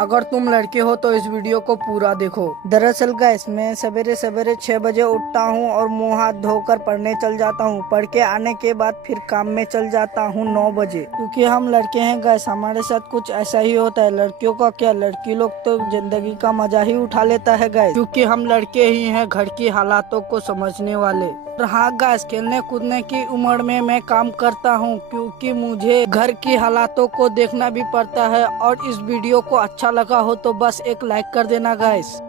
अगर तुम लड़के हो तो इस वीडियो को पूरा देखो। दरअसल गाइस मैं सवेरे सवेरे 6 बजे उठता हूँ और मुंह हाथ धोकर पढ़ने चल जाता हूँ। पढ़ के आने के बाद फिर काम में चल जाता हूँ 9 बजे। क्योंकि हम लड़के हैं गाइस, हमारे साथ कुछ ऐसा ही होता है। लड़कियों का क्या, लड़की लोग तो जिंदगी का मजा ही उठा लेता है गाइस, क्योंकि हम लड़के ही हैं घर की हालातों को समझने वाले। और हाँ गाइस, खेलने कूदने की उम्र में मैं काम करता हूँ, क्योंकि मुझे घर की हालातों को देखना भी पड़ता है। और इस वीडियो को अच्छा लगा हो तो बस एक लाइक कर देना गाइस।